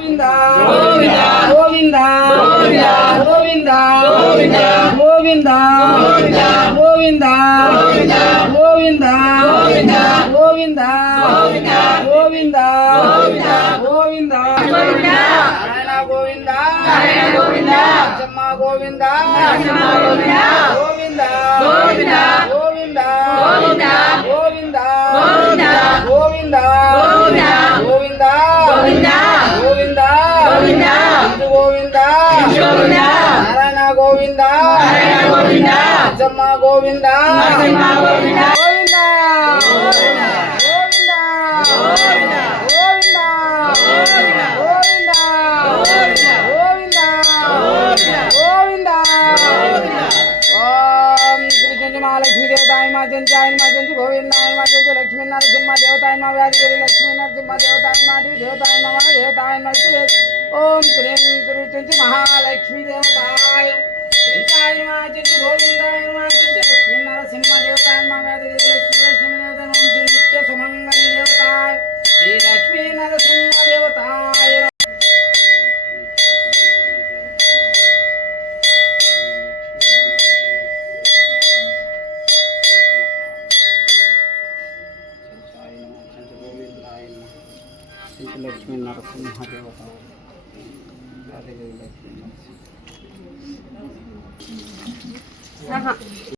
గోవింద గోవింద గోవింద గోవింద గోవింద గోవింద గోవింద గోవింద గోవింద నారాయణ గోవింద గోవింద అచ్చమ్మ గోవింద గోవింద గోవింద గోవింద గోవింద గోవింద గోవింద గోవింద గోవింద గోవింద నారాయణ గోవింద అచ్చమ్మ గోవింద గోవింద महालक्ष्मी देवताय माँ जंचाय माँ जंच गोविंदाय माँ जंच लक्ष्मी नरसिम्हा देवताय माँ व्याधिगिरी लक्ष्मी नरसिम्हा देवताय माँ देवताय माँ देवताय माँ ओम श्रीं श्री महालक्ष्मी देवताय जंचाय माँ जंच गोविंदाय माँ जंच लक्ष्मी नरसिम्हा देवताय माँ व्याधिगिरी लक्ष्मी देवताय ओम श्री नित्य सुमंगली देवताय श्री लक्ष्मी नरसिम्हा देवताय लक्ष्मी नरसिम्हा देवता